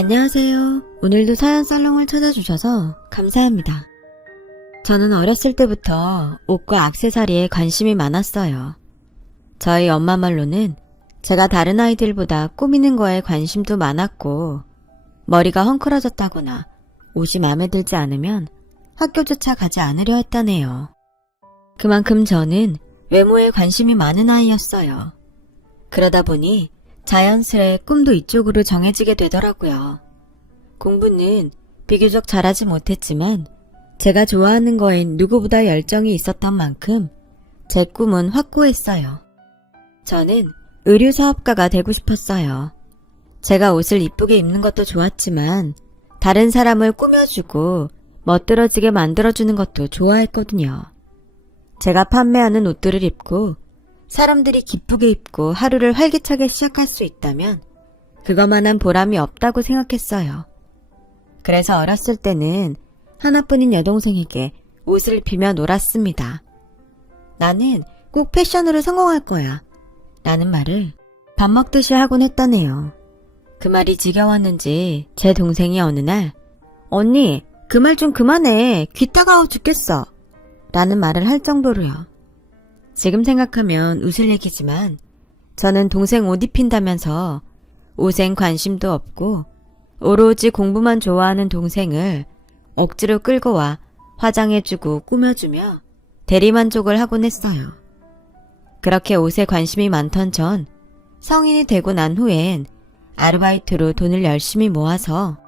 안녕하세요. 오늘도 사연 살롱을 찾아주셔서 감사합니다. 저는 어렸을 때부터 옷과 액세서리에 관심이 많았어요. 저희 엄마 말로는 제가 다른 아이들보다 꾸미는 거에 관심도 많았고 머리가 헝클어졌다거나 옷이 마음에 들지 않으면 학교조차 가지 않으려 했다네요. 그만큼 저는 외모에 관심이 많은 아이였어요. 그러다 보니 자연스레 꿈도 이쪽으로 정해지게 되더라고요. 공부는 비교적 잘하지 못했지만 제가 좋아하는 거엔 누구보다 열정이 있었던 만큼 제 꿈은 확고했어요. 저는 의류사업가가 되고 싶었어요. 제가 옷을 이쁘게 입는 것도 좋았지만 다른 사람을 꾸며주고 멋들어지게 만들어주는 것도 좋아했거든요. 제가 판매하는 옷들을 입고 사람들이 기쁘게 입고 하루를 활기차게 시작할 수 있다면 그것만한 보람이 없다고 생각했어요. 그래서 어렸을 때는 하나뿐인 여동생에게 옷을 입히며 놀았습니다. 나는 꼭 패션으로 성공할 거야 라는 말을 밥 먹듯이 하곤 했다네요. 그 말이 지겨웠는지 제 동생이 어느 날 언니 그 말 좀 그만해 귀 따가워 죽겠어 라는 말을 할 정도로요. 지금 생각하면 웃을 얘기지만 저는 동생 옷 입힌다면서 옷엔 관심도 없고 오로지 공부만 좋아하는 동생을 억지로 끌고 와 화장해주고 꾸며주며 대리만족을 하곤 했어요. 그렇게 옷에 관심이 많던 전 성인이 되고 난 후엔 아르바이트로 돈을 열심히 모아서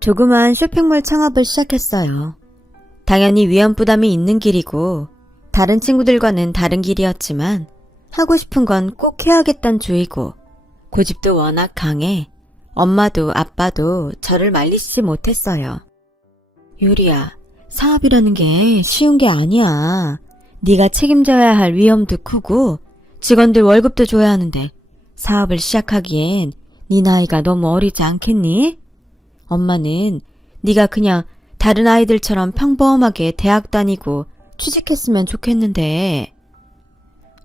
조그마한 쇼핑몰 창업을 시작했어요. 당연히 위험 부담이 있는 길이고 다른 친구들과는 다른 길이었지만 하고 싶은 건 꼭 해야겠단 주의고 고집도 워낙 강해 엄마도 아빠도 저를 말리지 못했어요. 유리야, 사업이라는 게 쉬운 게 아니야. 네가 책임져야 할 위험도 크고 직원들 월급도 줘야 하는데 사업을 시작하기엔 네 나이가 너무 어리지 않겠니? 엄마는 네가 그냥 다른 아이들처럼 평범하게 대학 다니고 취직했으면 좋겠는데.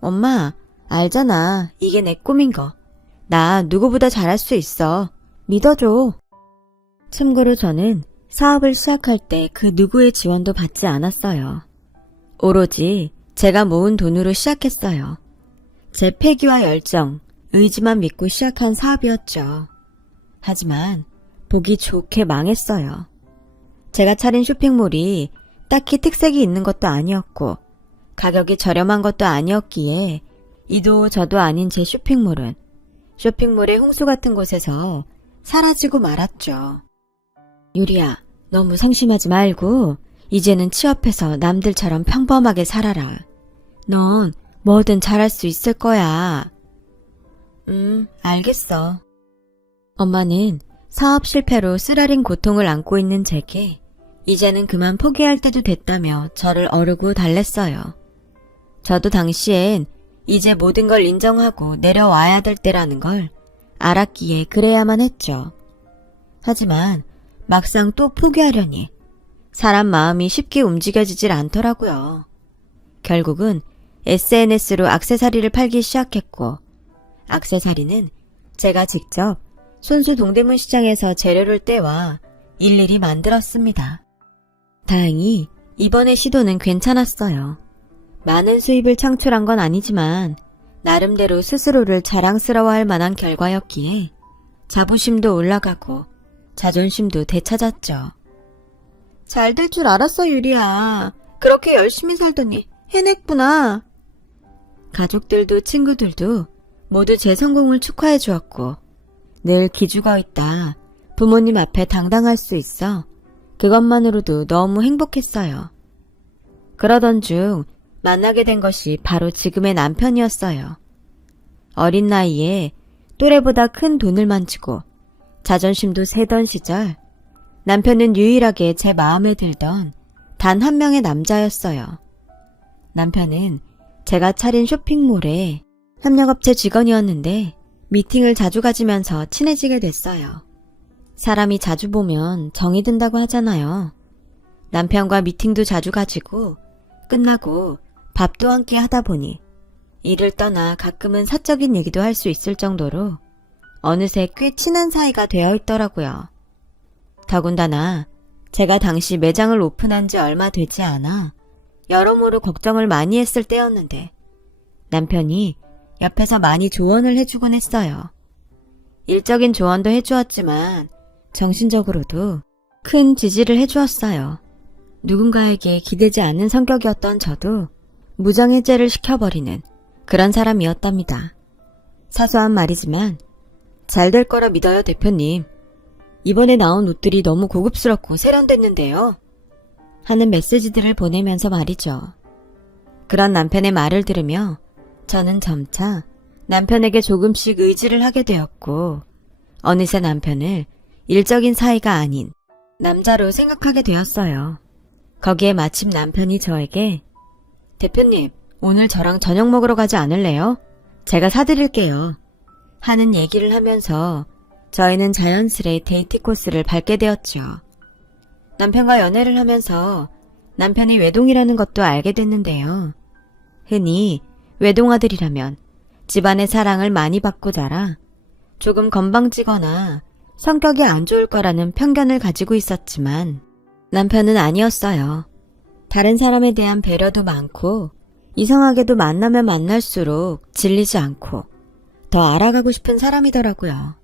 엄마, 알잖아. 이게 내 꿈인 거. 나 누구보다 잘할 수 있어. 믿어줘. 참고로 저는 사업을 시작할 때 그 누구의 지원도 받지 않았어요. 오로지 제가 모은 돈으로 시작했어요. 제 패기와 열정, 의지만 믿고 시작한 사업이었죠. 하지만 보기 좋게 망했어요. 제가 차린 쇼핑몰이 딱히 특색이 있는 것도 아니었고 가격이 저렴한 것도 아니었기에 이도 저도 아닌 제 쇼핑몰은 쇼핑몰의 홍수 같은 곳에서 사라지고 말았죠. 유리야, 너무 상심하지 말고 이제는 취업해서 남들처럼 평범하게 살아라. 넌 뭐든 잘할 수 있을 거야. 알겠어. 엄마는 사업 실패로 쓰라린 고통을 안고 있는 제게 이제는 그만 포기할 때도 됐다며 저를 어르고 달랬어요. 저도 당시엔 이제 모든 걸 인정하고 내려와야 될 때라는 걸 알았기에 그래야만 했죠. 하지만 막상 또 포기하려니 사람 마음이 쉽게 움직여지질 않더라고요. 결국은 SNS로 액세서리를 팔기 시작했고 액세서리는 제가 직접 손수 동대문 시장에서 재료를 떼와 일일이 만들었습니다. 다행히 이번의 시도는 괜찮았어요. 많은 수입을 창출한 건 아니지만 나름대로 스스로를 자랑스러워할 만한 결과였기에 자부심도 올라가고 자존심도 되찾았죠. 잘 될 줄 알았어, 유리야. 그렇게 열심히 살더니 해냈구나. 가족들도 친구들도 모두 제 성공을 축하해 주었고 늘 기죽어 있다 부모님 앞에 당당할 수 있어 그것만으로도 너무 행복했어요. 그러던 중 만나게 된 것이 바로 지금의 남편이었어요. 어린 나이에 또래보다 큰 돈을 만지고 자존심도 세던 시절 남편은 유일하게 제 마음에 들던 단 한 명의 남자였어요. 남편은 제가 차린 쇼핑몰의 협력업체 직원이었는데 미팅을 자주 가지면서 친해지게 됐어요. 사람이 자주 보면 정이 든다고 하잖아요. 남편과 미팅도 자주 가지고 끝나고 밥도 함께 하다 보니 일을 떠나 가끔은 사적인 얘기도 할 수 있을 정도로 어느새 꽤 친한 사이가 되어 있더라고요. 더군다나 제가 당시 매장을 오픈한 지 얼마 되지 않아 여러모로 걱정을 많이 했을 때였는데 남편이 옆에서 많이 조언을 해주곤 했어요. 일적인 조언도 해주었지만 정신적으로도 큰 지지를 해주었어요. 누군가에게 기대지 않는 성격이었던 저도 무장해제를 시켜버리는 그런 사람이었답니다. 사소한 말이지만 잘 될 거라 믿어요, 대표님. 이번에 나온 옷들이 너무 고급스럽고 세련됐는데요. 하는 메시지들을 보내면서 말이죠. 그런 남편의 말을 들으며 저는 점차 남편에게 조금씩 의지를 하게 되었고 어느새 남편을 일적인 사이가 아닌 남자로 생각하게 되었어요. 거기에 마침 남편이 저에게 대표님, 오늘 저랑 저녁 먹으러 가지 않을래요? 제가 사드릴게요. 하는 얘기를 하면서 저희는 자연스레 데이트 코스를 밟게 되었죠. 남편과 연애를 하면서 남편이 외동이라는 것도 알게 됐는데요. 흔히 외동아들이라면 집안의 사랑을 많이 받고 자라 조금 건방지거나 성격이 안 좋을 거라는 편견을 가지고 있었지만 남편은 아니었어요. 다른 사람에 대한 배려도 많고 이상하게도 만나면 만날수록 질리지 않고 더 알아가고 싶은 사람이더라고요.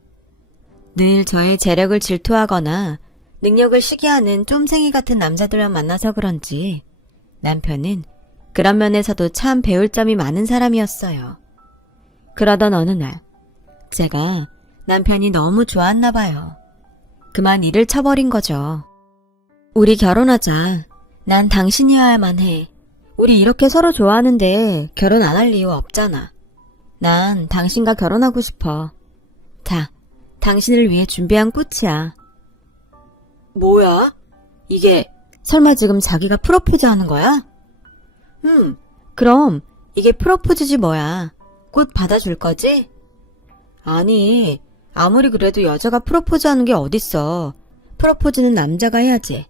늘 저의 재력을 질투하거나 능력을 시기하는 쫌생이 같은 남자들만 만나서 그런지 남편은 그런 면에서도 참 배울 점이 많은 사람이었어요. 그러던 어느 날 제가 남편이 너무 좋았나 봐요. 그만 일을 쳐버린 거죠. 우리 결혼하자. 난 당신이어야만 해. 우리 이렇게 서로 좋아하는데 결혼 안 할 이유 없잖아. 난 당신과 결혼하고 싶어. 자, 당신을 위해 준비한 꽃이야. 뭐야? 이게 설마 지금 자기가 프로포즈 하는 거야? 그럼 이게 프로포즈지 뭐야. 꽃 받아줄 거지? 아니, 아무리 그래도 여자가 프로포즈 하는 게 어딨어. 프로포즈는 남자가 해야지.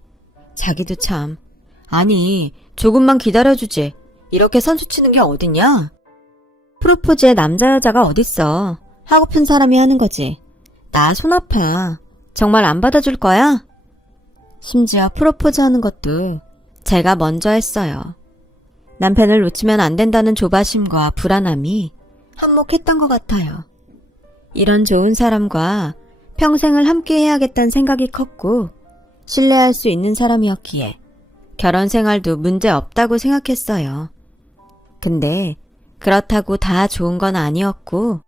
자기도 참. 아니, 조금만 기다려주지. 이렇게 선수 치는 게 어딨냐? 프로포즈에 남자 여자가 어딨어. 하고픈 사람이 하는 거지. 나 손 아파. 정말 안 받아줄 거야? 심지어 프로포즈 하는 것도 제가 먼저 했어요. 남편을 놓치면 안 된다는 조바심과 불안함이 한몫했던 것 같아요. 이런 좋은 사람과 평생을 함께 해야겠다는 생각이 컸고 신뢰할 수 있는 사람이었기에 결혼 생활도 문제 없다고 생각했어요. 근데 그렇다고 다 좋은 건 아니었고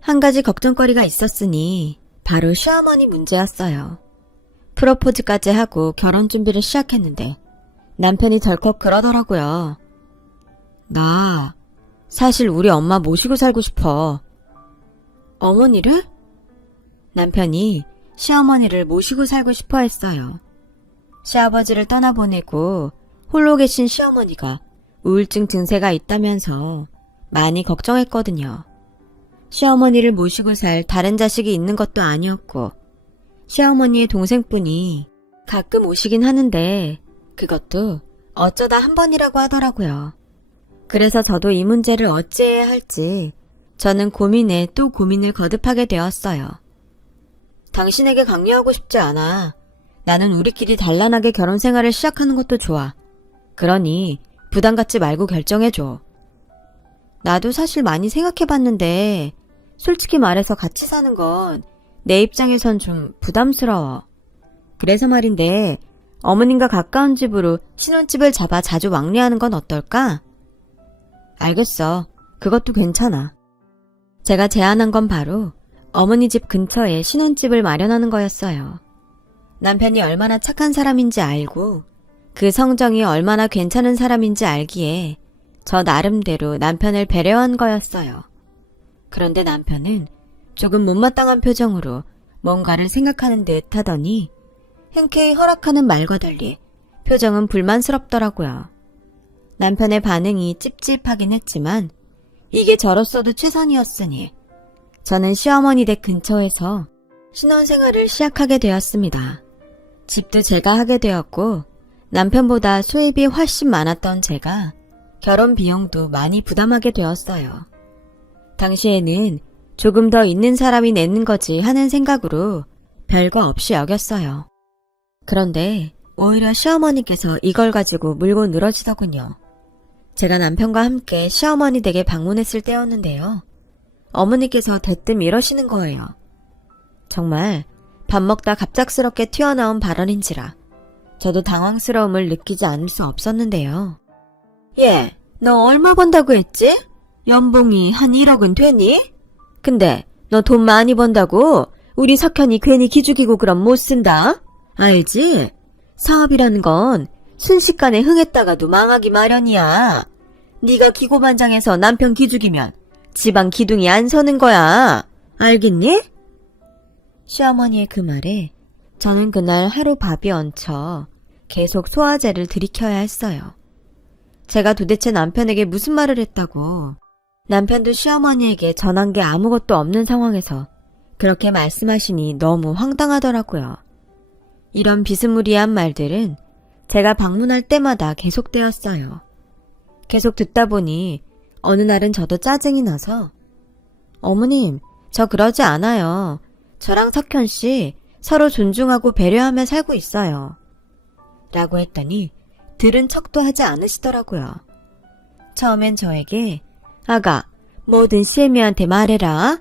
한 가지 걱정거리가 있었으니 바로 시어머니 문제였어요. 프로포즈까지 하고 결혼 준비를 시작했는데 남편이 덜컥 그러더라고요. 나 사실 우리 엄마 모시고 살고 싶어. 어머니를? 남편이 시어머니를 모시고 살고 싶어 했어요. 시아버지를 떠나보내고 홀로 계신 시어머니가 우울증 증세가 있다면서 많이 걱정했거든요. 시어머니를 모시고 살 다른 자식이 있는 것도 아니었고 시어머니의 동생분이 가끔 오시긴 하는데 그것도 어쩌다 한 번이라고 하더라고요. 그래서 저도 이 문제를 어찌해야 할지 저는 고민에 또 고민을 거듭하게 되었어요. 당신에게 강요하고 싶지 않아. 나는 우리끼리 단란하게 결혼 생활을 시작하는 것도 좋아. 그러니 부담 갖지 말고 결정해줘. 나도 사실 많이 생각해봤는데 솔직히 말해서 같이 사는 건 내 입장에선 좀 부담스러워. 그래서 말인데 어머님과 가까운 집으로 신혼집을 잡아 자주 왕래하는 건 어떨까? 알겠어. 그것도 괜찮아. 제가 제안한 건 바로 어머니 집 근처에 신혼집을 마련하는 거였어요. 남편이 얼마나 착한 사람인지 알고 그 성정이 얼마나 괜찮은 사람인지 알기에 저 나름대로 남편을 배려한 거였어요. 그런데 남편은 조금 못마땅한 표정으로 뭔가를 생각하는 듯 하더니 흔쾌히 허락하는 말과 달리 표정은 불만스럽더라고요. 남편의 반응이 찝찝하긴 했지만 이게 저로서도 최선이었으니 저는 시어머니 댁 근처에서 신혼생활을 시작하게 되었습니다. 집도 제가 하게 되었고 남편보다 수입이 훨씬 많았던 제가 결혼 비용도 많이 부담하게 되었어요. 당시에는 조금 더 있는 사람이 내는 거지 하는 생각으로 별거 없이 여겼어요. 그런데 오히려 시어머니께서 이걸 가지고 물고 늘어지더군요. 제가 남편과 함께 시어머니 댁에 방문했을 때였는데요. 어머니께서 대뜸 이러시는 거예요. 정말 밥 먹다 갑작스럽게 튀어나온 발언인지라 저도 당황스러움을 느끼지 않을 수 없었는데요. 예, 너 얼마 번다고 했지? 연봉이 한 1억은 되니? 근데 너 돈 많이 번다고 우리 석현이 괜히 기죽이고 그럼 못 쓴다? 알지? 사업이라는 건 순식간에 흥했다가도 망하기 마련이야. 네가 기고만장해서 남편 기죽이면 집안 기둥이 안 서는 거야. 알겠니? 시어머니의 그 말에 저는 그날 하루 밥이 얹혀 계속 소화제를 들이켜야 했어요. 제가 도대체 남편에게 무슨 말을 했다고, 남편도 시어머니에게 전한 게 아무것도 없는 상황에서 그렇게 말씀하시니 너무 황당하더라고요. 이런 비스무리한 말들은 제가 방문할 때마다 계속되었어요. 계속 듣다 보니 어느 날은 저도 짜증이 나서 어머님, 저 그러지 않아요. 저랑 석현 씨 서로 존중하고 배려하며 살고 있어요. 라고 했더니 들은 척도 하지 않으시더라고요. 처음엔 저에게 아가, 뭐든 시애미한테 말해라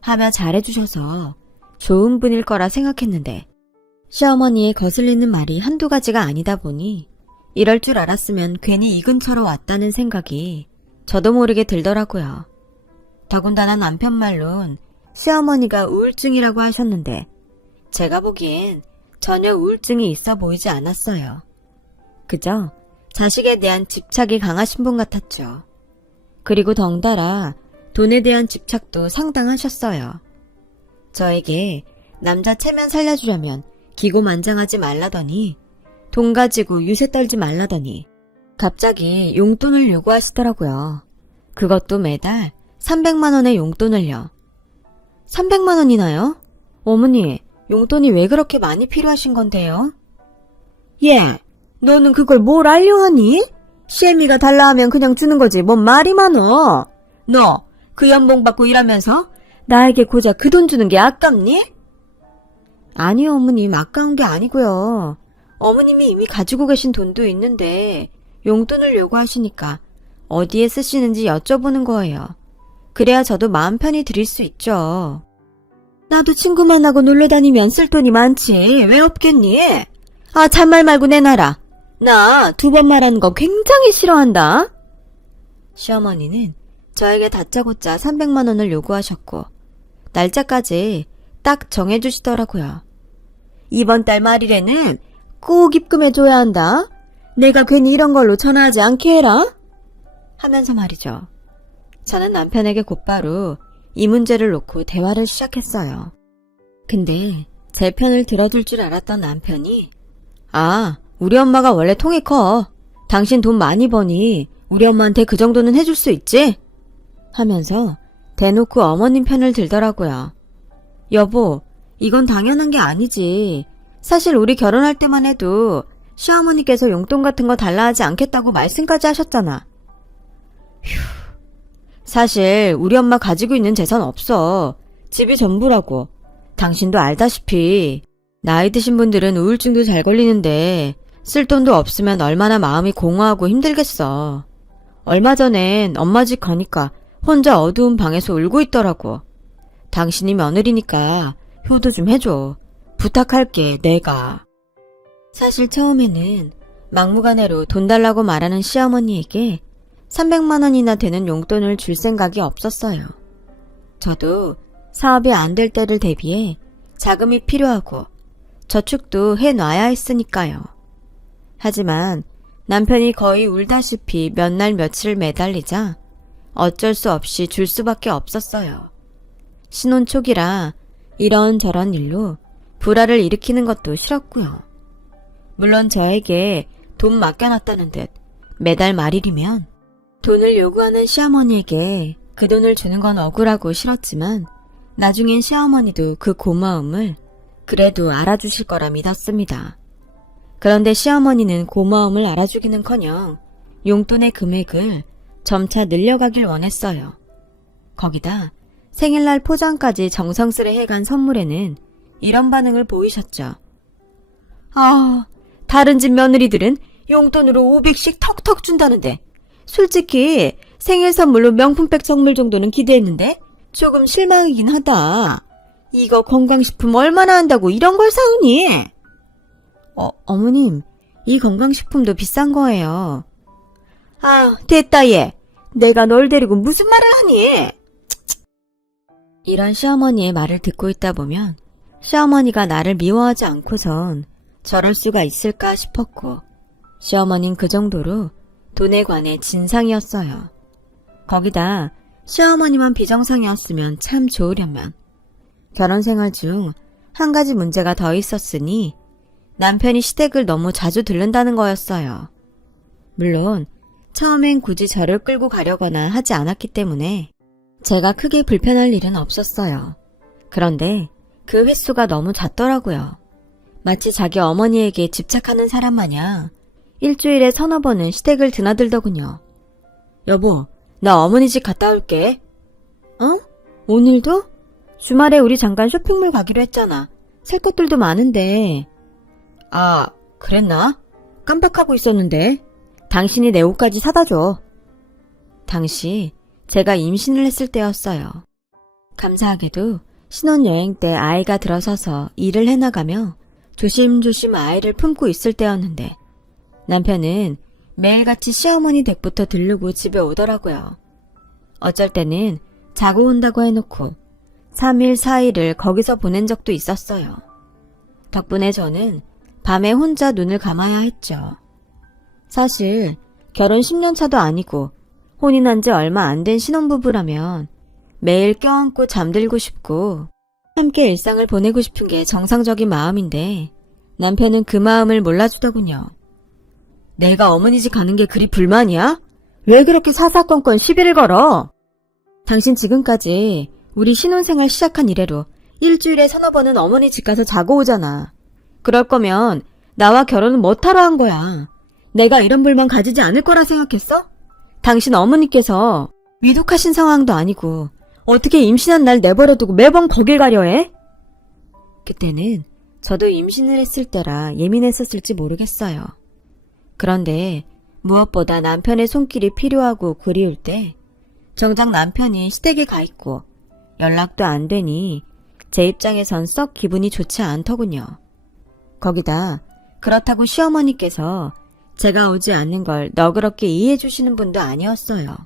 하며 잘해주셔서 좋은 분일 거라 생각했는데 시어머니의 거슬리는 말이 한두 가지가 아니다 보니 이럴 줄 알았으면 괜히 이 근처로 왔다는 생각이 저도 모르게 들더라고요. 더군다나 남편 말론 시어머니가 우울증이라고 하셨는데 제가 보기엔 전혀 우울증이 있어 보이지 않았어요. 그저 자식에 대한 집착이 강하신 분 같았죠. 그리고 덩달아 돈에 대한 집착도 상당하셨어요. 저에게 남자 체면 살려주려면 기고만장하지 말라더니 돈 가지고 유세 떨지 말라더니 갑자기 용돈을 요구하시더라고요. 그것도 매달 300만 원의 용돈을요. 300만 원이나요? 어머니, 용돈이 왜 그렇게 많이 필요하신 건데요? 예, 너는 그걸 뭘 알려 하니? 시애미가 달라 하면 그냥 주는 거지 뭔 말이 많어. 너 그 연봉 받고 일하면서 나에게 고작 그 돈 주는 게 아깝니? 아니요, 어머님, 아까운 게 아니고요. 어머님이 이미 가지고 계신 돈도 있는데 용돈을 요구하시니까 어디에 쓰시는지 여쭤보는 거예요. 그래야 저도 마음 편히 드릴 수 있죠. 나도 친구만 하고 놀러 다니면 쓸 돈이 많지. 왜 없겠니? 아, 잔말 말고 내놔라. 나 2번 말하는 거 굉장히 싫어한다. 시어머니는 저에게 다짜고짜 300만 원을 요구하셨고 날짜까지 딱 정해주시더라고요. 이번 달 말일에는 꼭 입금해줘야 한다. 내가 괜히 이런 걸로 전화하지 않게 해라. 하면서 말이죠. 저는 남편에게 곧바로 이 문제를 놓고 대화를 시작했어요. 근데 제 편을 들어줄 줄 알았던 남편이 아, 우리 엄마가 원래 통이 커. 당신 돈 많이 버니 우리 엄마한테 그 정도는 해줄 수 있지? 하면서 대놓고 어머님 편을 들더라고요. 여보, 이건 당연한 게 아니지. 사실 우리 결혼할 때만 해도 시어머니께서 용돈 같은 거 달라 하지 않겠다고 말씀까지 하셨잖아. 휴, 사실 우리 엄마 가지고 있는 재산 없어. 집이 전부라고. 당신도 알다시피 나이 드신 분들은 우울증도 잘 걸리는데 쓸 돈도 없으면 얼마나 마음이 공허하고 힘들겠어. 얼마 전엔 엄마 집 가니까 혼자 어두운 방에서 울고 있더라고. 당신이 며느리니까 효도 좀 해줘. 부탁할게, 내가. 사실 처음에는 막무가내로 돈 달라고 말하는 시어머니에게 300만 원이나 되는 용돈을 줄 생각이 없었어요. 저도 사업이 안 될 때를 대비해 자금이 필요하고 저축도 해놔야 했으니까요. 하지만 남편이 거의 울다시피 몇 날 며칠 매달리자 어쩔 수 없이 줄 수밖에 없었어요. 신혼 초기라 이런저런 일로 불화를 일으키는 것도 싫었고요. 물론 저에게 돈 맡겨놨다는 듯 매달 말일이면 돈을 요구하는 시어머니에게 그 돈을 주는 건 억울하고 싫었지만 나중엔 시어머니도 그 고마움을 그래도 알아주실 거라 믿었습니다. 그런데 시어머니는 고마움을 알아주기는커녕 용돈의 금액을 점차 늘려가길 원했어요. 거기다 생일날 포장까지 정성스레 해간 선물에는 이런 반응을 보이셨죠. 다른 집 며느리들은 용돈으로 500씩 턱턱 준다는데 솔직히 생일 선물로 명품백 선물 정도는 기대했는데 조금 실망이긴 하다. 이거 건강식품 얼마나 한다고 이런 걸 사오니? 어머님, 이 건강식품도 비싼 거예요. 됐다 얘. 내가 널 데리고 무슨 말을 하니? 이런 시어머니의 말을 듣고 있다 보면 시어머니가 나를 미워하지 않고선 저럴 수가 있을까 싶었고, 시어머니는 그 정도로 돈에 관해 진상이었어요. 거기다 시어머니만 비정상이었으면 참 좋으련만. 결혼 생활 중 한 가지 문제가 더 있었으니 남편이 시댁을 너무 자주 들른다는 거였어요. 물론 처음엔 굳이 저를 끌고 가려거나 하지 않았기 때문에 제가 크게 불편할 일은 없었어요. 그런데 그 횟수가 너무 잦더라고요. 마치 자기 어머니에게 집착하는 사람 마냥 일주일에 서너 번은 시댁을 드나들더군요. 여보, 나 어머니 집 갔다 올게. 오늘도? 주말에 우리 잠깐 쇼핑몰 가기로 했잖아. 살 것들도 많은데. 그랬나? 깜빡하고 있었는데. 당신이 내 옷까지 사다 줘. 당시 제가 임신을 했을 때였어요. 감사하게도 신혼여행 때 아이가 들어서서 일을 해나가며 조심조심 아이를 품고 있을 때였는데 남편은 매일같이 시어머니 댁부터 들르고 집에 오더라고요. 어쩔 때는 자고 온다고 해놓고 3일, 4일을 거기서 보낸 적도 있었어요. 덕분에 저는 밤에 혼자 눈을 감아야 했죠. 사실 결혼 10년 차도 아니고 혼인한 지 얼마 안 된 신혼부부라면 매일 껴안고 잠들고 싶고 함께 일상을 보내고 싶은 게 정상적인 마음인데 남편은 그 마음을 몰라주더군요. 내가 어머니 집 가는 게 그리 불만이야? 왜 그렇게 사사건건 시비를 걸어? 당신 지금까지 우리 신혼생활 시작한 이래로 일주일에 서너 번은 어머니 집 가서 자고 오잖아. 그럴 거면 나와 결혼은 못하러 한 거야. 내가 이런 불만 가지지 않을 거라 생각했어? 당신 어머니께서 위독하신 상황도 아니고 어떻게 임신한 날 내버려두고 매번 거길 가려 해? 그때는 저도 임신을 했을 때라 예민했었을지 모르겠어요. 그런데 무엇보다 남편의 손길이 필요하고 그리울 때 정작 남편이 시댁에 가 있고 연락도 안 되니 제 입장에선 썩 기분이 좋지 않더군요. 거기다 그렇다고 시어머니께서 제가 오지 않는 걸 너그럽게 이해해 주시는 분도 아니었어요.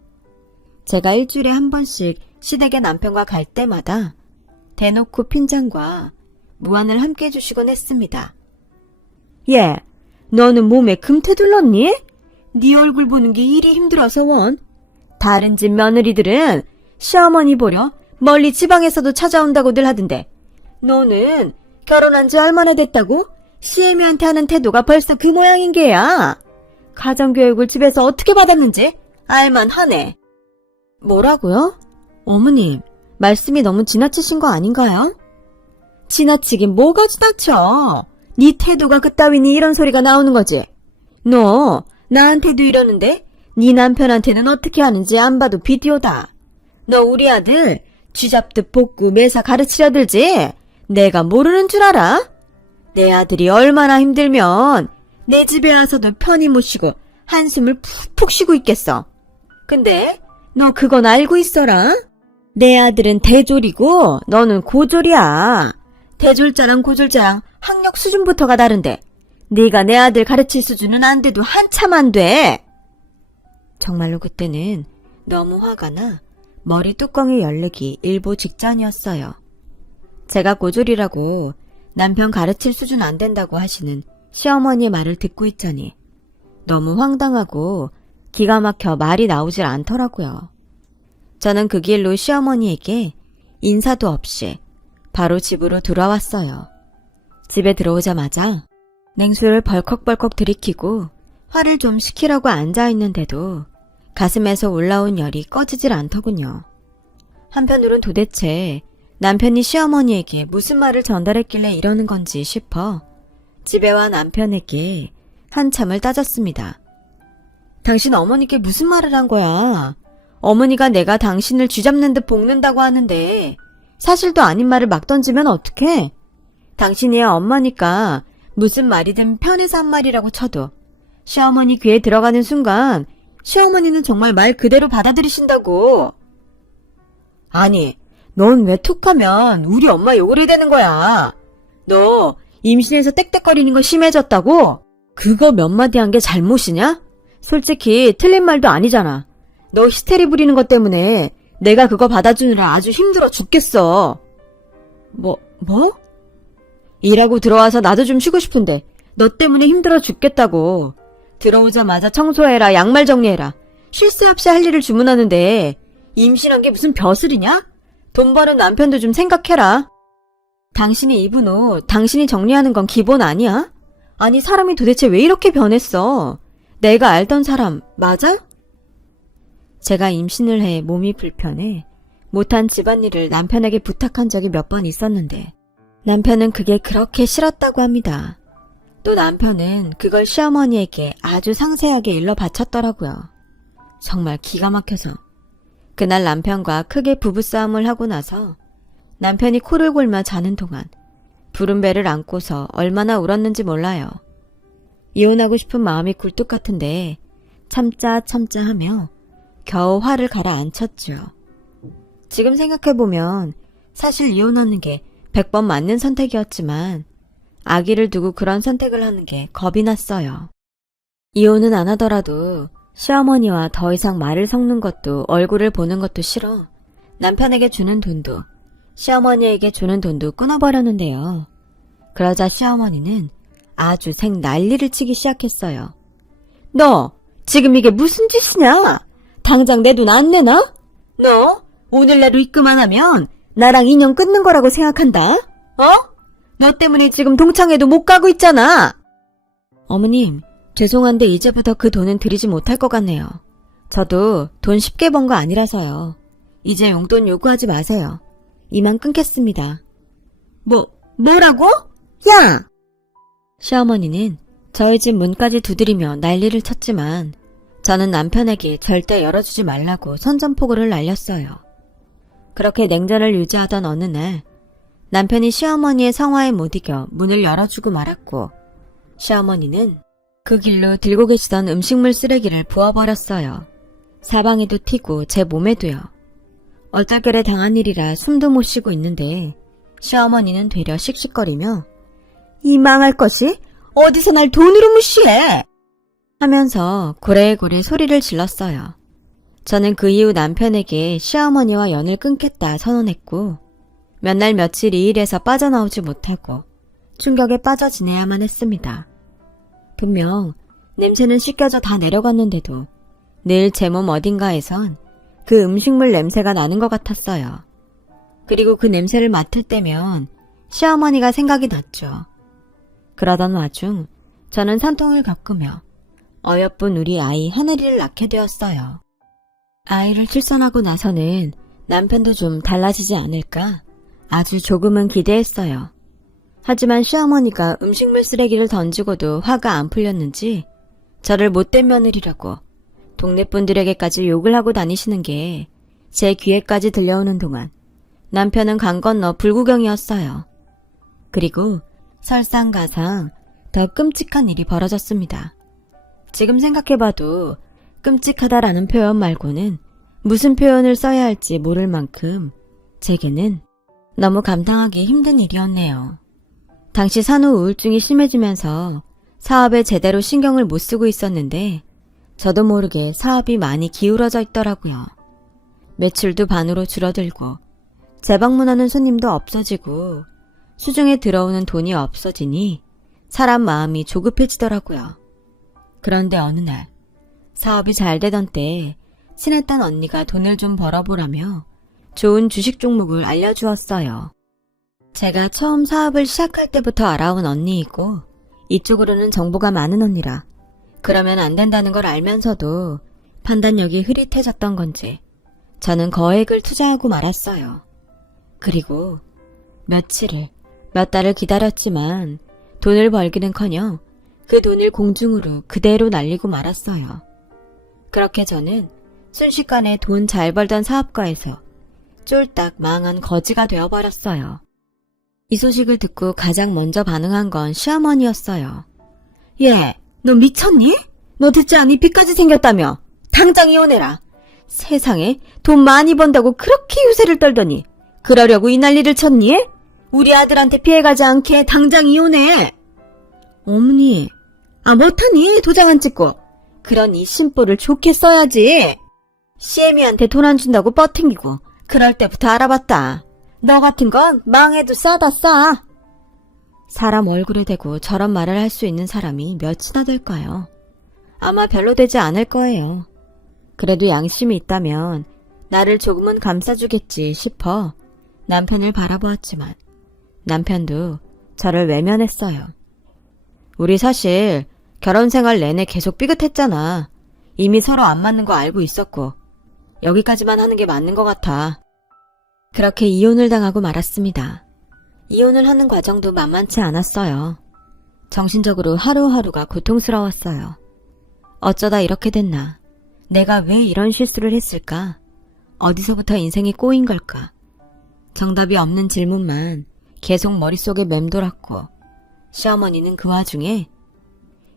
제가 일주일에 한 번씩 시댁에 남편과 갈 때마다 대놓고 핀잔과 무안을 함께 해주시곤 했습니다. 얘, 너는 몸에 금태 둘렀니? 네 얼굴 보는 게 일이 힘들어서 원. 다른 집 며느리들은 시어머니 보려 멀리 지방에서도 찾아온다고들 하던데 너는 결혼한 지 얼마나 됐다고? 시애미한테 하는 태도가 벌써 그 모양인 게야. 가정교육을 집에서 어떻게 받았는지 알만하네. 뭐라고요? 어머님, 말씀이 너무 지나치신 거 아닌가요? 지나치긴 뭐가 지나쳐. 네 태도가 그따위니 이런 소리가 나오는 거지. 너 나한테도 이러는데 네 남편한테는 어떻게 하는지 안 봐도 비디오다. 너 우리 아들 쥐잡듯 볶고 매사 가르치려 들지? 내가 모르는 줄 알아? 내 아들이 얼마나 힘들면 내 집에 와서도 편히 못 쉬고 한숨을 푹푹 쉬고 있겠어. 근데 너 그건 알고 있어라. 내 아들은 대졸이고 너는 고졸이야. 대졸자랑 고졸자랑 학력 수준부터가 다른데 네가 내 아들 가르칠 수준은 안 돼도 한참 안 돼. 정말로 그때는 너무 화가 나 머리 뚜껑이 열리기 일보 직전이었어요. 제가 고졸이라고 남편 가르칠 수준 안 된다고 하시는 시어머니의 말을 듣고 있자니 너무 황당하고 기가 막혀 말이 나오질 않더라고요. 저는 그 길로 시어머니에게 인사도 없이 바로 집으로 돌아왔어요. 집에 들어오자마자 냉수를 벌컥벌컥 들이키고 화를 좀 식히려고 앉아있는데도 가슴에서 올라온 열이 꺼지질 않더군요. 한편으론 도대체 남편이 시어머니에게 무슨 말을 전달했길래 이러는 건지 싶어 집에 와 남편에게 한참을 따졌습니다. 당신 어머니께 무슨 말을 한 거야? 어머니가 내가 당신을 쥐잡는 듯 볶는다고 하는데 사실도 아닌 말을 막 던지면 어떡해? 당신이 엄마니까 무슨 말이든 편해서 한 말이라고 쳐도 시어머니 귀에 들어가는 순간 시어머니는 정말 말 그대로 받아들이신다고. 아니, 넌 왜 툭하면 우리 엄마 욕을 해야 되는 거야? 너 임신해서 떽떽거리는 거 심해졌다고? 그거 몇 마디 한 게 잘못이냐? 솔직히 틀린 말도 아니잖아. 너 히스테리 부리는 것 때문에 내가 그거 받아주느라 아주 힘들어 죽겠어. 뭐? 일하고 들어와서 나도 좀 쉬고 싶은데 너 때문에 힘들어 죽겠다고. 들어오자마자 청소해라, 양말 정리해라. 쉴 새 없이 할 일을 주문하는데 임신한 게 무슨 벼슬이냐? 돈 버는 남편도 좀 생각해라. 당신이 입은 옷, 당신이 정리하는 건 기본 아니야? 아니, 사람이 도대체 왜 이렇게 변했어? 내가 알던 사람 맞아? 제가 임신을 해 몸이 불편해 못한 집안일을 남편에게 부탁한 적이 몇 번 있었는데 남편은 그게 그렇게 싫었다고 합니다. 또 남편은 그걸 시어머니에게 아주 상세하게 일러 바쳤더라고요. 정말 기가 막혀서 그날 남편과 크게 부부싸움을 하고 나서 남편이 코를 골며 자는 동안 부른 배를 안고서 얼마나 울었는지 몰라요. 이혼하고 싶은 마음이 굴뚝 같은데 참자 하며 겨우 화를 가라앉혔죠. 지금 생각해보면 사실 이혼하는 게 100번 맞는 선택이었지만 아기를 두고 그런 선택을 하는 게 겁이 났어요. 이혼은 안 하더라도 시어머니와 더 이상 말을 섞는 것도 얼굴을 보는 것도 싫어 남편에게 주는 돈도 시어머니에게 주는 돈도 끊어버렸는데요. 그러자 시어머니는 아주 생 난리를 치기 시작했어요. 너 지금 이게 무슨 짓이냐? 당장 내 돈 안 내놔? 너 오늘 내로 입금만 하면 나랑 인연 끊는 거라고 생각한다? 너 때문에 지금 동창회도 못 가고 있잖아. 어머님, 죄송한데 이제부터 그 돈은 드리지 못할 것 같네요. 저도 돈 쉽게 번 거 아니라서요. 이제 용돈 요구하지 마세요. 이만 끊겠습니다. 뭐라고? 야! 시어머니는 저희 집 문까지 두드리며 난리를 쳤지만 저는 남편에게 절대 열어주지 말라고 선전포고를 날렸어요. 그렇게 냉전을 유지하던 어느 날 남편이 시어머니의 성화에 못 이겨 문을 열어주고 말았고 시어머니는 그 길로 들고 계시던 음식물 쓰레기를 부어버렸어요. 사방에도 튀고 제 몸에도요. 얼떨결에 당한 일이라 숨도 못 쉬고 있는데 시어머니는 되려 씩씩거리며 이 망할 것이 어디서 날 돈으로 무시해 하면서 고래고래 소리를 질렀어요. 저는 그 이후 남편에게 시어머니와 연을 끊겠다 선언했고 몇 날 며칠 이 일에서 빠져나오지 못하고 충격에 빠져 지내야만 했습니다. 분명 냄새는 씻겨져 다 내려갔는데도 늘 제 몸 어딘가에선 그 음식물 냄새가 나는 것 같았어요. 그리고 그 냄새를 맡을 때면 시어머니가 생각이 났죠. 그러던 와중 저는 산통을 겪으며 어여쁜 우리 아이 하늘이를 낳게 되었어요. 아이를 출산하고 나서는 남편도 좀 달라지지 않을까 아주 조금은 기대했어요. 하지만 시어머니가 음식물 쓰레기를 던지고도 화가 안 풀렸는지 저를 못된 며느리라고 동네 분들에게까지 욕을 하고 다니시는 게 제 귀에까지 들려오는 동안 남편은 강 건너 불구경이었어요. 그리고 설상가상 더 끔찍한 일이 벌어졌습니다. 지금 생각해봐도 끔찍하다라는 표현 말고는 무슨 표현을 써야 할지 모를 만큼 제게는 너무 감당하기 힘든 일이었네요. 당시 산후 우울증이 심해지면서 사업에 제대로 신경을 못 쓰고 있었는데 저도 모르게 사업이 많이 기울어져 있더라고요. 매출도 반으로 줄어들고 재방문하는 손님도 없어지고 수중에 들어오는 돈이 없어지니 사람 마음이 조급해지더라고요. 그런데 어느 날 사업이 잘 되던 때 친했던 언니가 돈을 좀 벌어보라며 좋은 주식 종목을 알려주었어요. 제가 처음 사업을 시작할 때부터 알아온 언니이고 이쪽으로는 정보가 많은 언니라 그러면 안 된다는 걸 알면서도 판단력이 흐릿해졌던 건지 저는 거액을 투자하고 말았어요. 그리고 며칠을 몇 달을 기다렸지만 돈을 벌기는커녕 그 돈을 공중으로 그대로 날리고 말았어요. 그렇게 저는 순식간에 돈 잘 벌던 사업가에서 쫄딱 망한 거지가 되어버렸어요. 이 소식을 듣고 가장 먼저 반응한 건 시어머니였어요. 얘, 너 미쳤니? 너 듣지 않니? 빚까지 생겼다며. 당장 이혼해라. 세상에 돈 많이 번다고 그렇게 유세를 떨더니 그러려고 이 난리를 쳤니? 우리 아들한테 피해가지 않게 당장 이혼해. 어머니, 못하니? 도장 안 찍고. 그런 이 심보를 좋게 써야지. 시애미한테 돈 안 준다고 뻗팅기고 그럴 때부터 알아봤다. 너 같은 건 망해도 싸다 싸. 사람 얼굴에 대고 저런 말을 할 수 있는 사람이 몇이나 될까요? 아마 별로 되지 않을 거예요. 그래도 양심이 있다면 나를 조금은 감싸주겠지 싶어 남편을 바라보았지만 남편도 저를 외면했어요. 우리 사실 결혼 생활 내내 계속 삐끗했잖아. 이미 서로 안 맞는 거 알고 있었고 여기까지만 하는 게 맞는 것 같아. 그렇게 이혼을 당하고 말았습니다. 이혼을 하는 과정도 만만치 않았어요. 정신적으로 하루하루가 고통스러웠어요. 어쩌다 이렇게 됐나? 내가 왜 이런 실수를 했을까? 어디서부터 인생이 꼬인 걸까? 정답이 없는 질문만 계속 머릿속에 맴돌았고 시어머니는 그 와중에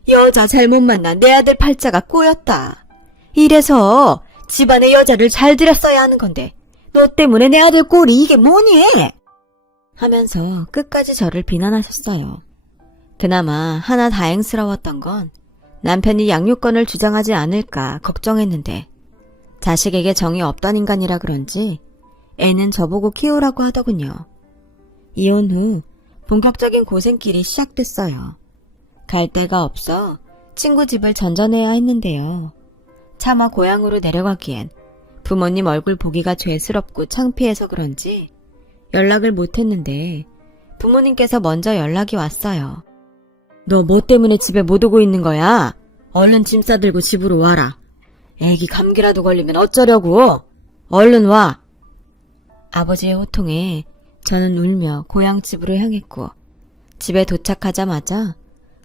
여자 잘못 만나 내 아들 팔자가 꼬였다. 이래서 집안에 여자를 잘 들였어야 하는 건데 너 때문에 내 아들 꼴이 이게 뭐니? 하면서 끝까지 저를 비난하셨어요. 그나마 하나 다행스러웠던 건 남편이 양육권을 주장하지 않을까 걱정했는데 자식에게 정이 없던 인간이라 그런지 애는 저보고 키우라고 하더군요. 이혼 후 본격적인 고생길이 시작됐어요. 갈 데가 없어 친구 집을 전전해야 했는데요. 차마 고향으로 내려가기엔 부모님 얼굴 보기가 죄스럽고 창피해서 그런지 연락을 못했는데 부모님께서 먼저 연락이 왔어요. 너 뭐 때문에 집에 못 오고 있는 거야? 얼른 짐 싸들고 집으로 와라. 애기 감기라도 걸리면 어쩌려고? 얼른 와. 아버지의 호통에 저는 울며 고향집으로 향했고 집에 도착하자마자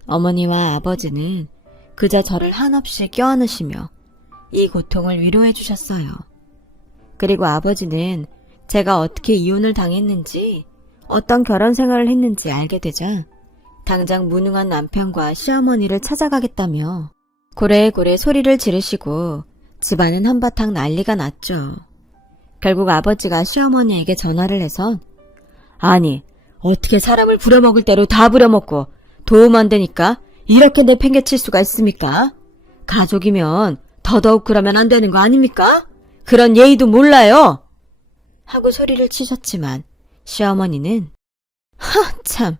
어머니와 아버지는 그저 저를 한없이 껴안으시며 이 고통을 위로해 주셨어요. 그리고 아버지는 제가 어떻게 이혼을 당했는지 어떤 결혼 생활을 했는지 알게 되자 당장 무능한 남편과 시어머니를 찾아가겠다며 고래고래 소리를 지르시고 집안은 한바탕 난리가 났죠. 결국 아버지가 시어머니에게 전화를 해서 아니 어떻게 사람을 부려먹을 대로 다 부려먹고 도움 안 되니까 이렇게 내팽개칠 수가 있습니까? 가족이면 더더욱 그러면 안 되는 거 아닙니까? 그런 예의도 몰라요. 하고 소리를 치셨지만 시어머니는 참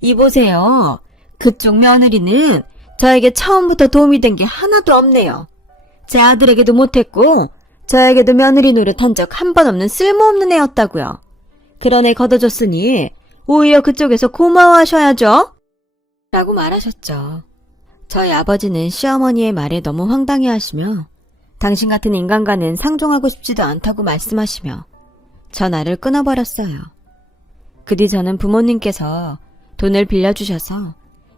이보세요. 그쪽 며느리는 저에게 처음부터 도움이 된 게 하나도 없네요. 제 아들에게도 못했고 저에게도 며느리 노릇한 적 한 번 없는 쓸모없는 애였다고요. 그런 애 걷어줬으니 오히려 그쪽에서 고마워하셔야죠. 라고 말하셨죠. 저희 아버지는 시어머니의 말에 너무 황당해하시며 당신 같은 인간과는 상종하고 싶지도 않다고 말씀하시며 전화를 끊어버렸어요. 그 뒤 저는 부모님께서 돈을 빌려주셔서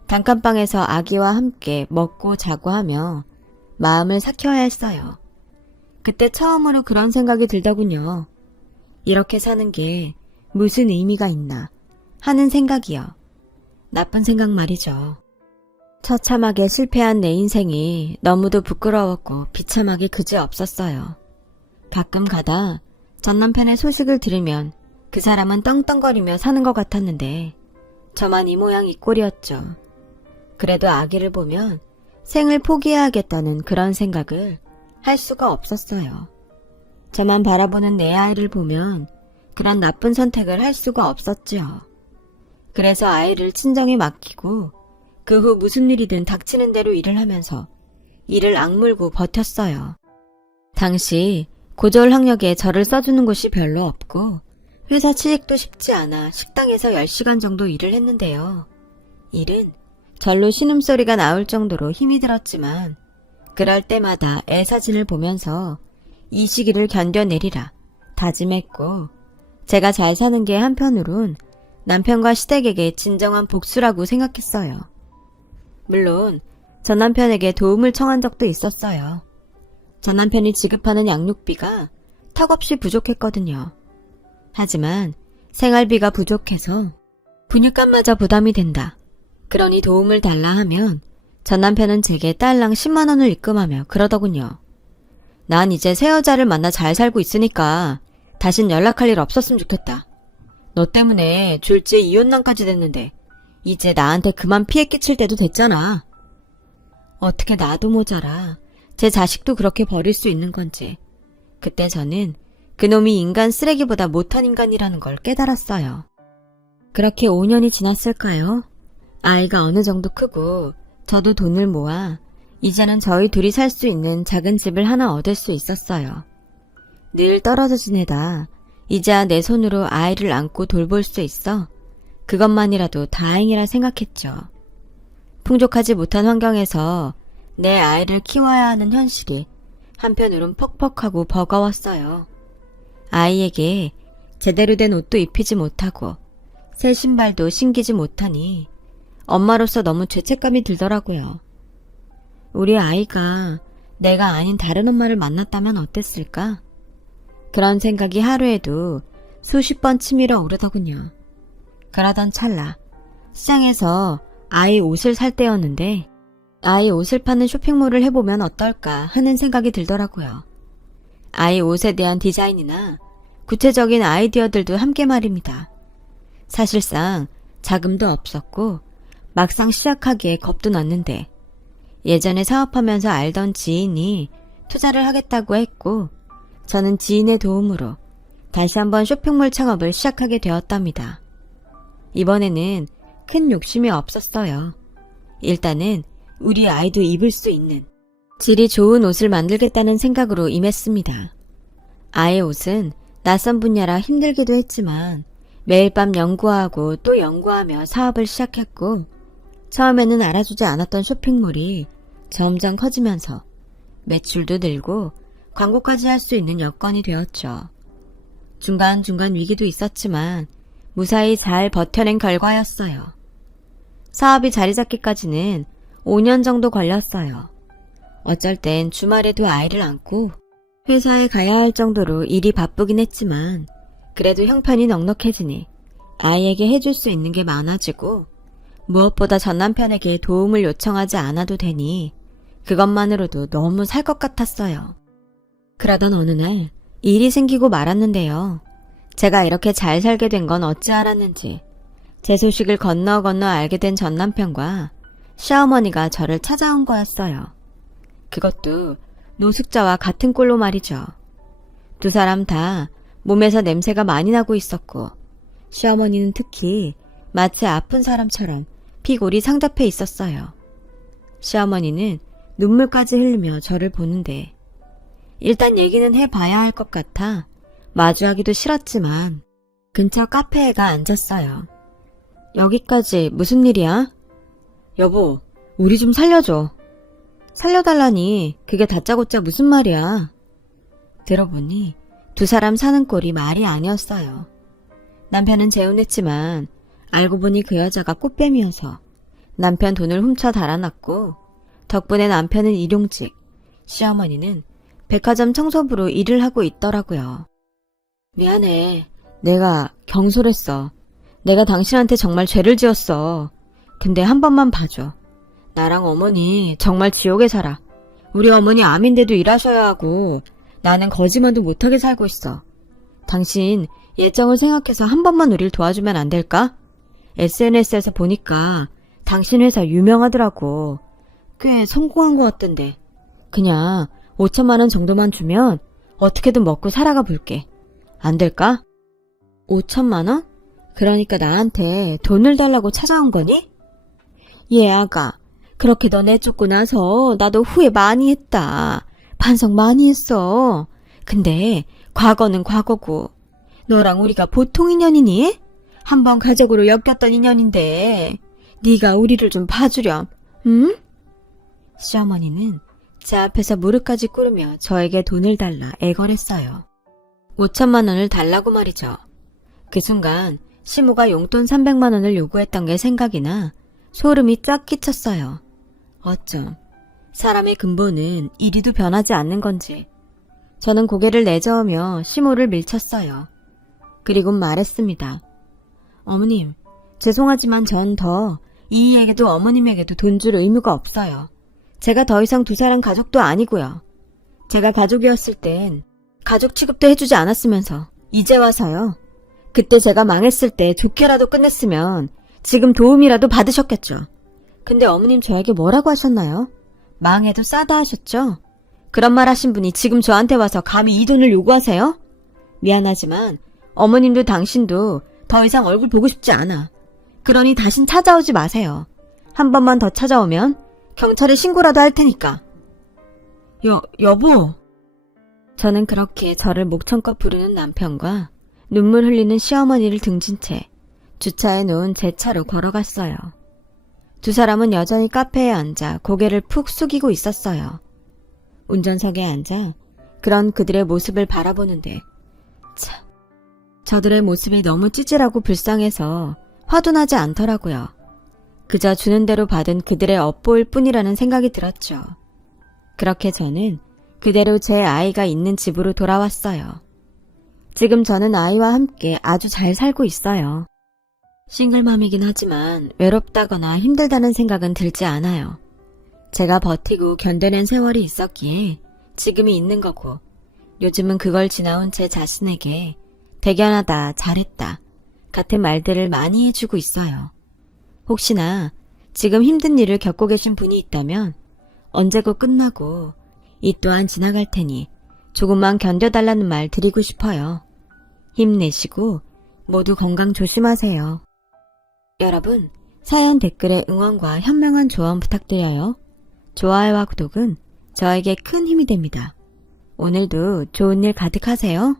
단칸방에서 아기와 함께 먹고 자고 하며 마음을 삭혀야 했어요. 그때 처음으로 그런 생각이 들더군요. 이렇게 사는 게 무슨 의미가 있나 하는 생각이요. 나쁜 생각 말이죠. 처참하게 실패한 내 인생이 너무도 부끄러웠고 비참하게 그지없었어요. 가끔 가다 전 남편의 소식을 들으면 그 사람은 떵떵거리며 사는 것 같았는데 저만 이 모양 이 꼴이었죠. 그래도 아기를 보면 생을 포기해야겠다는 그런 생각을 할 수가 없었어요. 저만 바라보는 내 아이를 보면 그런 나쁜 선택을 할 수가 없었지요. 그래서 아이를 친정에 맡기고 그 후 무슨 일이든 닥치는 대로 일을 하면서 이를 악물고 버텼어요. 당시 고졸학력에 저를 써주는 곳이 별로 없고 회사 취직도 쉽지 않아 식당에서 10시간 정도 일을 했는데요. 일은 절로 신음소리가 나올 정도로 힘이 들었지만 그럴 때마다 애사진을 보면서 이 시기를 견뎌내리라 다짐했고 제가 잘 사는 게 한편으론 남편과 시댁에게 진정한 복수라고 생각했어요. 물론 전 남편에게 도움을 청한 적도 있었어요. 전 남편이 지급하는 양육비가 턱없이 부족했거든요. 하지만 생활비가 부족해서 분유값마저 부담이 된다. 그러니 도움을 달라 하면 전 남편은 제게 딸랑 10만 원을 입금하며 그러더군요. 난 이제 새 여자를 만나 잘 살고 있으니까 다신 연락할 일 없었으면 좋겠다. 너 때문에 졸지에 이혼난까지 됐는데 이제 나한테 그만 피해 끼칠 때도 됐잖아. 어떻게 나도 모자라 제 자식도 그렇게 버릴 수 있는 건지. 그때 저는 그놈이 인간 쓰레기보다 못한 인간이라는 걸 깨달았어요. 그렇게 5년이 지났을까요? 아이가 어느 정도 크고 저도 돈을 모아 이제는 저희 둘이 살 수 있는 작은 집을 하나 얻을 수 있었어요. 늘 떨어져 지내다 이제야 내 손으로 아이를 안고 돌볼 수 있어 그것만이라도 다행이라 생각했죠. 풍족하지 못한 환경에서 내 아이를 키워야 하는 현실이 한편으론 퍽퍽하고 버거웠어요. 아이에게 제대로 된 옷도 입히지 못하고 새 신발도 신기지 못하니 엄마로서 너무 죄책감이 들더라고요. 우리 아이가 내가 아닌 다른 엄마를 만났다면 어땠을까? 그런 생각이 하루에도 수십 번 치밀어 오르더군요. 그러던 찰나 시장에서 아이 옷을 살 때였는데 아이 옷을 파는 쇼핑몰을 해보면 어떨까 하는 생각이 들더라고요. 아이 옷에 대한 디자인이나 구체적인 아이디어들도 함께 말입니다. 사실상 자금도 없었고 막상 시작하기에 겁도 났는데 예전에 사업하면서 알던 지인이 투자를 하겠다고 했고 저는 지인의 도움으로 다시 한번 쇼핑몰 창업을 시작하게 되었답니다. 이번에는 큰 욕심이 없었어요. 일단은 우리 아이도 입을 수 있는 질이 좋은 옷을 만들겠다는 생각으로 임했습니다. 아이의 옷은 낯선 분야라 힘들기도 했지만 매일 밤 연구하고 또 연구하며 사업을 시작했고 처음에는 알아주지 않았던 쇼핑몰이 점점 커지면서 매출도 늘고 광고까지 할 수 있는 여건이 되었죠. 중간중간 위기도 있었지만 무사히 잘 버텨낸 결과였어요. 사업이 자리 잡기까지는 5년 정도 걸렸어요. 어쩔 땐 주말에도 아이를 안고 회사에 가야 할 정도로 일이 바쁘긴 했지만 그래도 형편이 넉넉해지니 아이에게 해줄 수 있는 게 많아지고 무엇보다 전 남편에게 도움을 요청하지 않아도 되니 그것만으로도 너무 살 것 같았어요. 그러던 어느 날 일이 생기고 말았는데요. 제가 이렇게 잘 살게 된 건 어찌 알았는지 제 소식을 건너 알게 된 전 남편과 시어머니가 저를 찾아온 거였어요. 그것도 노숙자와 같은 꼴로 말이죠. 두 사람 다 몸에서 냄새가 많이 나고 있었고 시어머니는 특히 마치 아픈 사람처럼 피골이 상접해 있었어요. 시어머니는 눈물까지 흘리며 저를 보는데 일단 얘기는 해봐야 할 것 같아 마주하기도 싫었지만 근처 카페에 가 앉았어요. 여기까지 무슨 일이야? 여보, 우리 좀 살려줘. 살려달라니 그게 다짜고짜 무슨 말이야. 들어보니 두 사람 사는 꼴이 말이 아니었어요. 남편은 재혼했지만 알고 보니 그 여자가 꽃뱀이어서 남편 돈을 훔쳐 달아났고 덕분에 남편은 일용직, 시어머니는 백화점 청소부로 일을 하고 있더라고요. 미안해. 내가 경솔했어. 내가 당신한테 정말 죄를 지었어. 근데 한 번만 봐줘. 나랑 어머니 정말 지옥에 살아. 우리 어머니 암인데도 일하셔야 하고 나는 거지만도 못하게 살고 있어. 당신 예정을 생각해서 한 번만 우릴 도와주면 안 될까? SNS에서 보니까 당신 회사 유명하더라고. 꽤 성공한 것 같던데. 그냥 5천만 원 정도만 주면 어떻게든 먹고 살아가 볼게. 안 될까? 5천만 원? 그러니까 나한테 돈을 달라고 찾아온 거니? 예, 아가. 그렇게 너 내쫓고 나서 나도 후회 많이 했다. 반성 많이 했어. 근데 과거는 과거고 너랑 우리가 보통 인연이니? 한번 가족으로 엮였던 인연인데 네가 우리를 좀 봐주렴. 응? 시어머니는 제 앞에서 무릎까지 꿇으며 저에게 돈을 달라 애걸했어요. 5천만 원을 달라고 말이죠. 그 순간 시모가 용돈 300만 원을 요구했던 게 생각이 나 소름이 쫙 끼쳤어요. 어쩜 사람의 근본은 이리도 변하지 않는 건지. 저는 고개를 내저으며 시모를 밀쳤어요. 그리고 말했습니다. 어머님, 죄송하지만 전 이이에게도 어머님에게도 돈 줄 의무가 없어요. 제가 더 이상 두 사람 가족도 아니고요. 제가 가족이었을 땐 가족 취급도 해주지 않았으면서 이제 와서요. 그때 제가 망했을 때 좋게라도 끝냈으면 지금 도움이라도 받으셨겠죠. 근데 어머님 저에게 뭐라고 하셨나요? 망해도 싸다 하셨죠? 그런 말 하신 분이 지금 저한테 와서 감히 이 돈을 요구하세요? 미안하지만 어머님도 당신도 더 이상 얼굴 보고 싶지 않아. 그러니 다신 찾아오지 마세요. 한 번만 더 찾아오면 경찰에 신고라도 할 테니까. 여보. 저는 그렇게 저를 목청껏 부르는 남편과 눈물 흘리는 시어머니를 등진 채 주차해 놓은 제 차로 걸어갔어요. 두 사람은 여전히 카페에 앉아 고개를 푹 숙이고 있었어요. 운전석에 앉아 그런 그들의 모습을 바라보는데 참, 저들의 모습이 너무 찌질하고 불쌍해서 화도 나지 않더라고요. 그저 주는 대로 받은 그들의 업보일 뿐이라는 생각이 들었죠. 그렇게 저는 그대로 제 아이가 있는 집으로 돌아왔어요. 지금 저는 아이와 함께 아주 잘 살고 있어요. 싱글맘이긴 하지만 외롭다거나 힘들다는 생각은 들지 않아요. 제가 버티고 견뎌낸 세월이 있었기에 지금이 있는 거고 요즘은 그걸 지나온 제 자신에게 대견하다, 잘했다 같은 말들을 많이 해주고 있어요. 혹시나 지금 힘든 일을 겪고 계신 분이 있다면 언제고 끝나고 이 또한 지나갈 테니 조금만 견뎌달라는 말 드리고 싶어요. 힘내시고 모두 건강 조심하세요. 여러분, 사연 댓글에 응원과 현명한 조언 부탁드려요. 좋아요와 구독은 저에게 큰 힘이 됩니다. 오늘도 좋은 일 가득하세요.